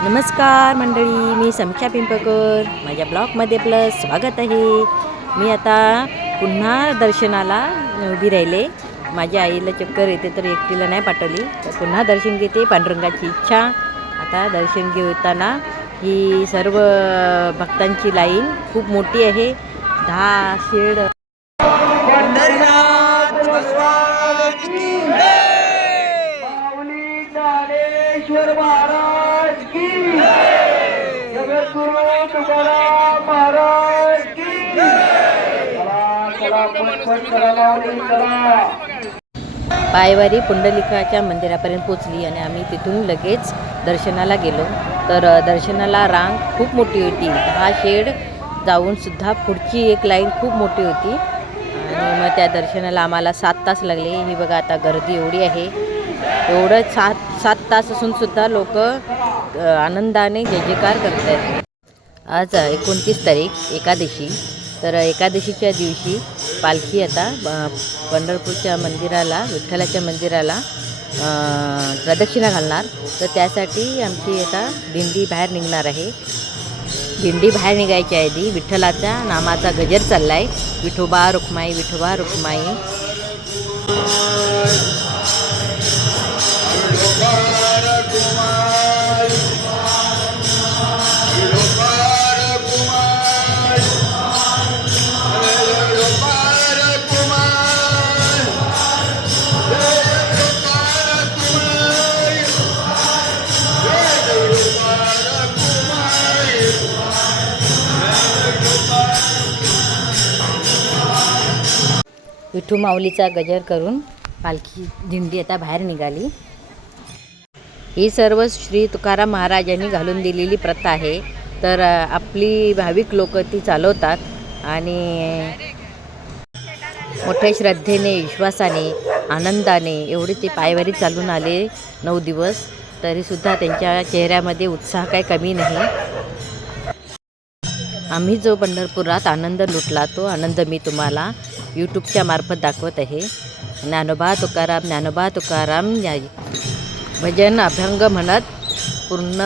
नमस्कार मंडळी, मी समीक्षा पिंपळकर. माझ्या ब्लॉगमध्ये आपलं स्वागत आहे. मी आता पुन्हा दर्शनाला उभी राहिले. माझ्या आईला चक्कर येते तर एकटीला नाही पाठवली, तर पुन्हा दर्शन घेते. पांडुरंगाची इच्छा. आता दर्शन घेताना ही सर्व भक्तांची लाईन खूप मोठी आहे. 10 शेड महाराज की जगद्गुरु तुकाराम महाराज की पायवारी पुंडलिकाच्या मंदिरापर्यंत पोचली आणि आम्ही तिथून लगेच दर्शनाला गेलो. तर दर्शनाला रांग खूप मोठी होती. 10 शेड जाऊन सुद्धा पुढची एक लाईन खूप मोठी होती आणि मग त्या दर्शनाला आम्हाला 7 तास लागले. ही बघा आता गर्दी एवढी आहे. एवढं 7 तास असून सुद्धा लोक आनंदाने जय जयकार करत आहेत. आज 29 तारीख एकादशी. तर एकादशीच्या दिवशी पालखी आता पंढरपूरच्या मंदिराला, विठ्ठलाच्या मंदिराला प्रदक्षिणा घालणार. तर त्यासाठी आमची आता दिंडी बाहेर निघणार आहे. दिंडी बाहेर निघायच्या आधी विठ्ठलाच्या नामाचा गजर चालला आहे. विठोबा रुक्माई, विठोबा रुक्माई. विठू माऊलीचा गजर करून पालखी दिंडी आता बाहेर निघाली. ही सर्व श्री तुकाराम महाराजांनी घालून दिलेली प्रथा आहे. तर आपली भाविक लोक ती चालवतात आणि मोठ्या श्रद्धेने, विश्वासाने, आनंदाने एवढे ते पायवारी चालून आले 9 दिवस. तरीसुद्धा त्यांच्या चेहऱ्यामध्ये उत्साह काही कमी नाही. आम्ही जो पंढरपुरात आनंद लुटला तो आनंद मी तुम्हाला यूट्यूबच्या मार्फत दाखवत आहे. ज्ञानोबा तुकाराम, ज्ञानोबा तुकाराम या भजन अभंग म्हणत पूर्ण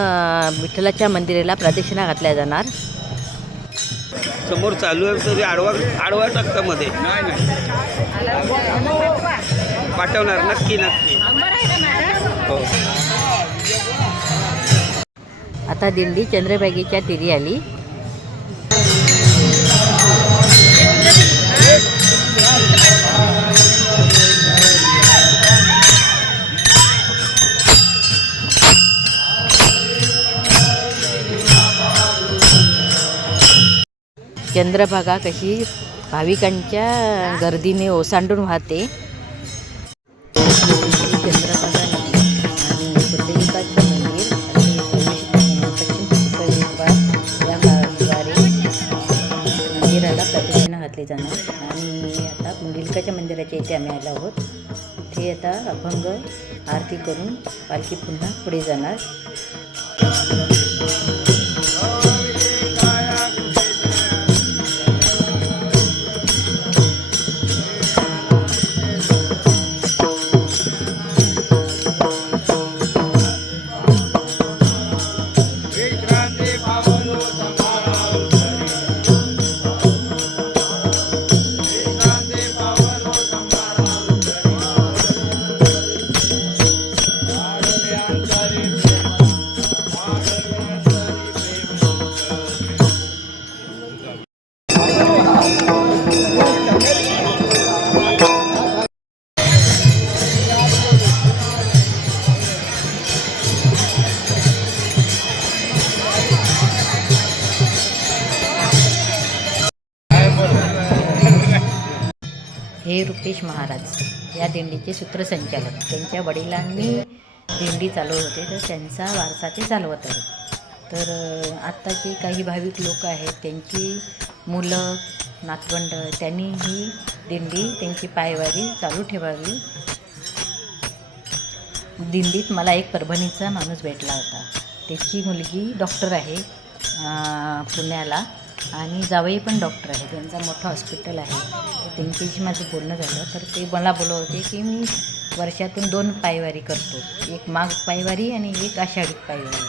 विठ्ठलाच्या मंदिराला प्रदक्षिणा घातल्या जाणार. समोर चालू आहे तरी आडवा टाकता मध्ये पाठवणार. नक्की नक्की हो. आता दिंडी चंद्रभागेच्या तीरी आली. चंद्रभागा कशी भाविकांच्या गर्दीने ओसांडून वाहते. चंद्रभागा आणि पुंडलिकाचं मंदिर या मार्गाद्वारे मंदिराला प्रदक्षिणा घातली जाणार. आणि आता पुंडलिकाच्या मंदिराच्या इथे आम्ही आलो आहोत. इथे आता अभंग आरती करून पालखी पुन्हा पुढे जाणार. हे रुपेश महाराज या दिंडीचे सूत्रसंचालक. त्यांच्या वडिलांनी दिंडी चालवत होते, तर त्यांचा वारसा ते चालवत आहेत. तर आत्ताचे काही भाविक लोक आहेत, त्यांची मुलं, नातवंड, त्यांनी ही दिंडी, त्यांची पायवारी चालू ठेवावी. दिंडीत मला एक परभणीचा माणूस भेटला होता. त्याची मुलगी डॉक्टर आहे पुण्याला आणि जावई पण डॉक्टर आहे. त्यांचा मोठं हॉस्पिटल आहे. त्यांच्याशी माझं बोलणं झालं तर ते मला बोलत होते की मी वर्षातून 2 पायवारी करतो, एक माघ पायवारी आणि एक आषाढी पायवारी.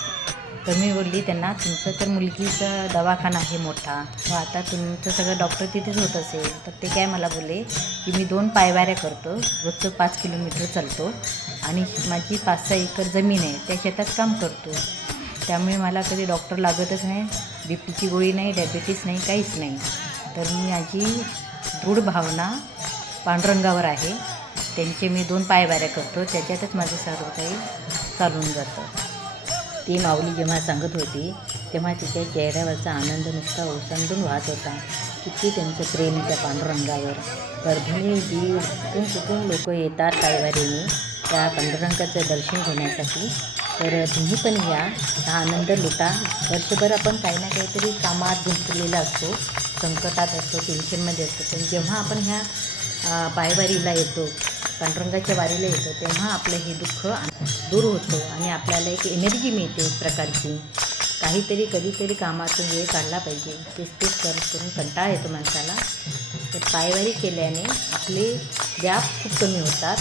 तर मी बोलली त्यांना, तुमचं तर मुलगीचा दवाखाना आहे मोठा, व आता तुमचं सगळं डॉक्टर तिथेच होत असेल. तर ते काय मला बोलले की मी 2 पायवाऱ्या करतो, रोजचं 5 किलोमीटर चालतो आणि माझी 5-6 एकर जमीन आहे, त्या शेतात काम करतो. त्यामुळे मला कधी डॉक्टर लागतच नाही, बीपीची गोळी नाही, डायबिटीस नाही, काहीच नाही. तर माझी दृढ भावना पांडुरंगावर आहे. त्यांचे मी 2 पायवाऱ्या करतो, त्याच्यातच माझं सर्व काही चालून जातं. ती माऊली जेव्हा सांगत होती तेव्हा तिच्या चेहऱ्यावरचा आनंद नुसता ओसंडून वाहत होता. किती त्यांचं प्रेम त्या पांडुरंगावर. परभणी बीड कुठून लोक येतात पायवारीने त्या पांडुरंगाचं दर्शन घेण्यासाठी. तर तुम्ही पण या, हा आनंद लुटा. वर्षभर आपण काही ना काहीतरी कामात गुंतलेला असतो, संकटात असतो, टेन्शनमध्ये असतो, पण जेव्हा आपण ह्या पायवारीला येतो, पांडुरंगाच्या वारीला येतो, तेव्हा आपलं हे दुःख दूर होतं आणि आपल्याला एक एनर्जी मिळते एक प्रकारची. काहीतरी कधीतरी कामातून वेळ काढला पाहिजे. तेच करून कंटाळा येतो माणसाला. तर पायवारी केल्याने आपले व्याप खूप कमी होतात.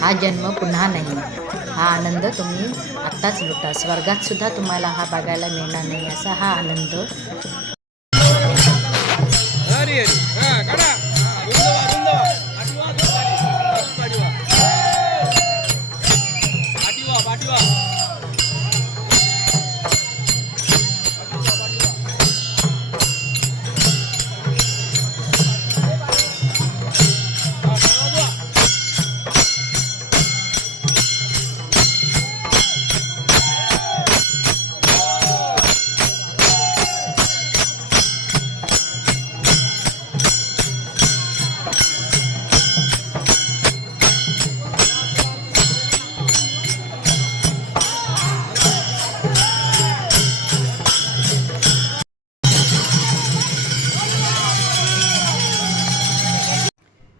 हा जन्म पुन्हा नाही. हा आनंद तुम्ही आत्ताच लुटा. स्वर्गात सुद्धा तुम्हाला हा बघायला मिळणार नाही असा हा आनंद.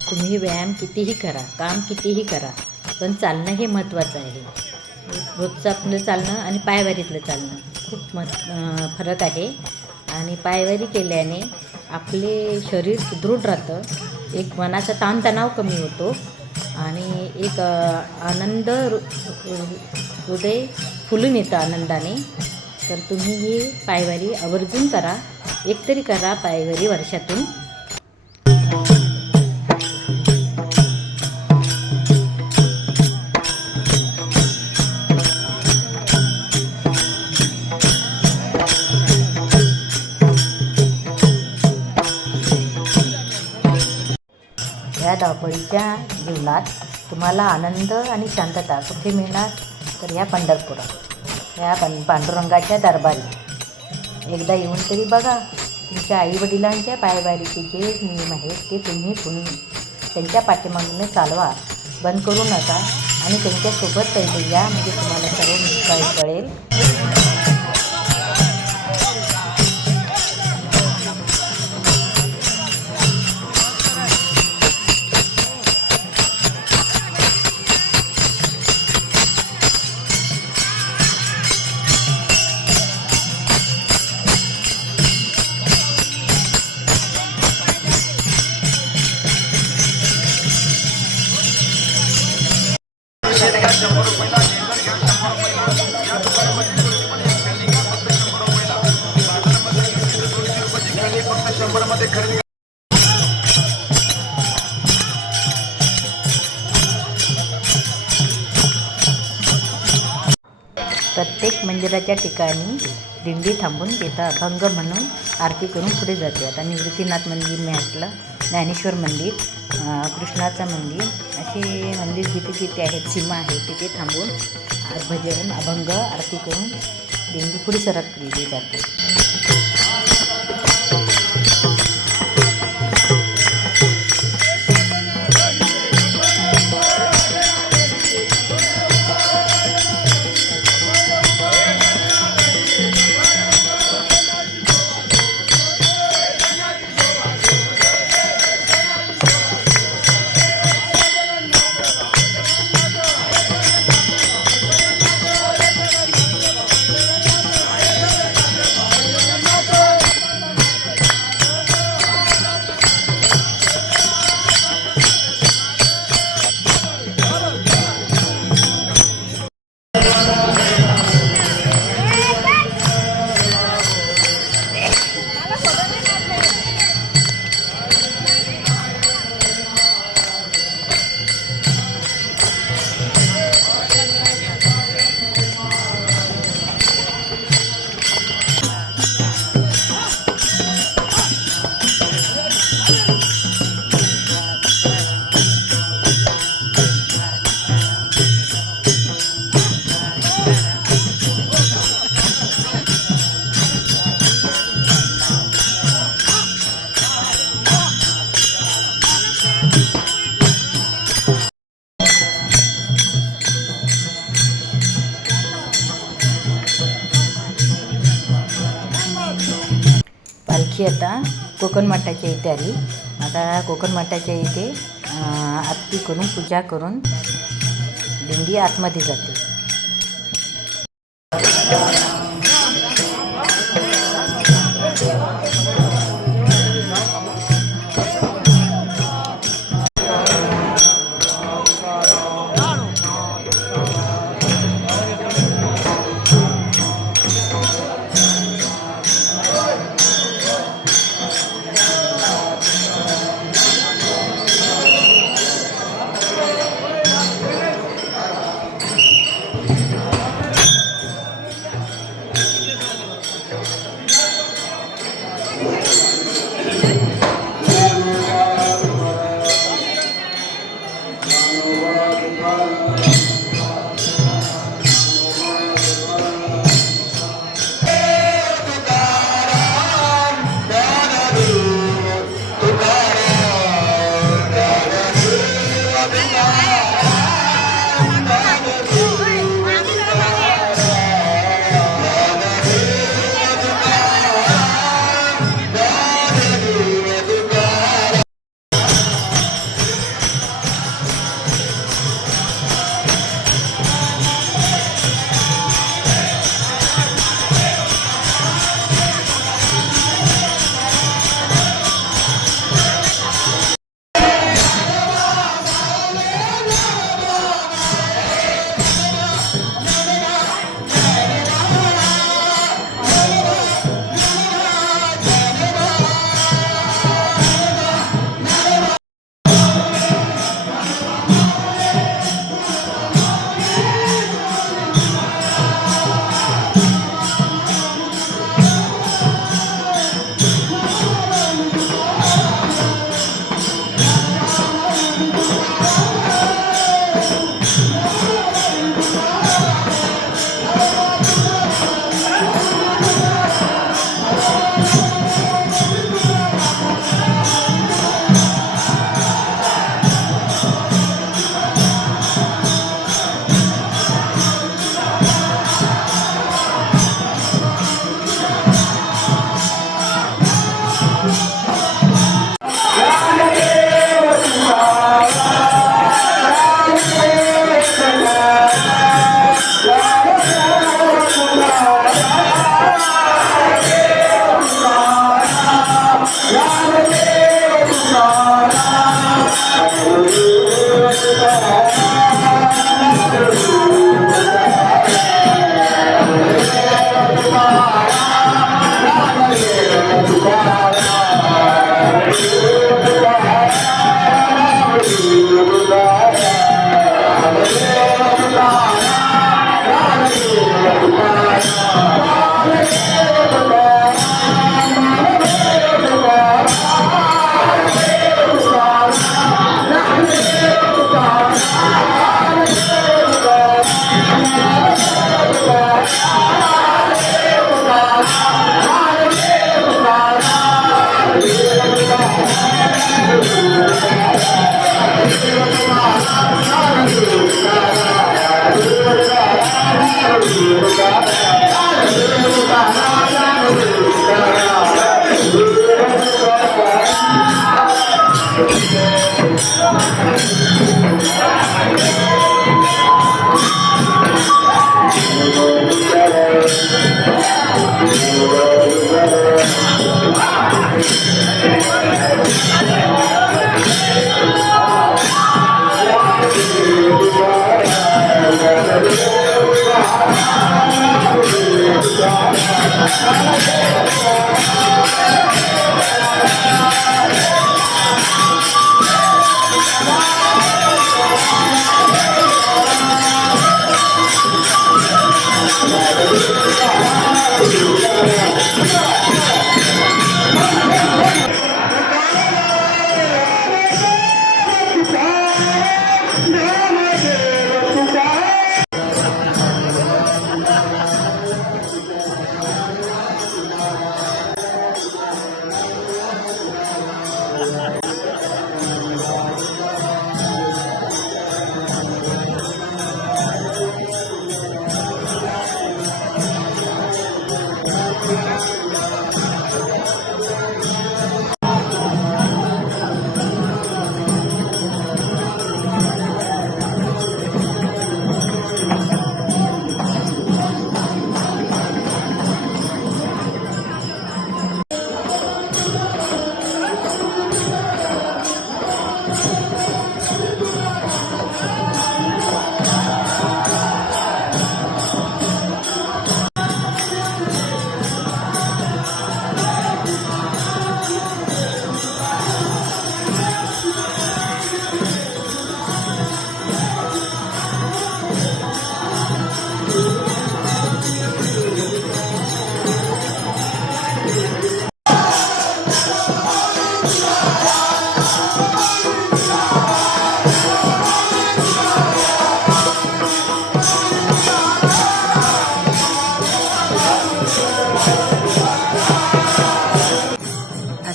तुम्ही व्यायाम कितीही करा, काम कितीही करा, पण चालणं हे महत्त्वाचं आहे. रोजचं आपलं चालणं आणि पायवारीतलं चालणं खूप फरक आहे. आणि पायवारी केल्याने आपले शरीर सुदृढ राहतं, एक मनाचा ताणतणाव कमी होतो आणि एक आनंद हृदय फुलून येतं आनंदाने. तर तुम्ही ही पायवारी आवर्जून करा, एकतरी करा पायवारी वर्षातून. या धावपळीच्या जीवनात तुम्हाला आनंद आणि शांतता कुठे मिळणार? तर ह्या पंढरपुरात, ह्या पांडुरंगाच्या दरबारी एकदा येऊन तरी बघा. तुमच्या आईवडिलांच्या पायवारीचे जे नियम आहेत ते तुम्ही त्यांच्या पाठीमागून चालवा, बंद करू नका आणि त्यांच्यासोबत पहिले या, म्हणजे तुम्हाला सर्व काही कळेल. प्रत्येक मंदिराच्या ठिकाणी दिंडी थांबून तिथं अभंग म्हणून आरती करून पुढे जाते. आता निवृत्तीनाथ मंदिर मी ऐकलं, ज्ञानेश्वर मंदिर, कृष्णाचं मंदिर, असे मंदिर जिथे जिथे आहेत, सीमा आहे, तिथे थांबून भजन अभंग आरती करून दिंडी पुढे सरकली जाते. पालखी आता कोकण मठाच्या इथे आली. आता कोकण मठाच्या इथे आरती करून पूजा करून दिंडी आतमध्ये जाते.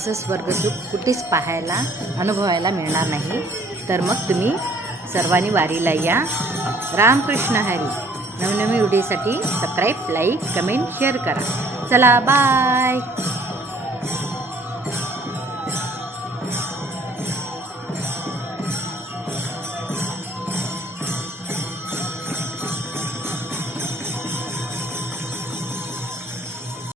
असं स्वर्गसुख कुठेच पाहायला अनुभवायला मिळणार नाही. तर मग तुम्ही सर्वांनी वारीला या. रामकृष्ण हरी. नवनवीन व्हिडिओसाठी सबस्क्राईब, लाईक, कमेंट, शेअर करा. चला बाय.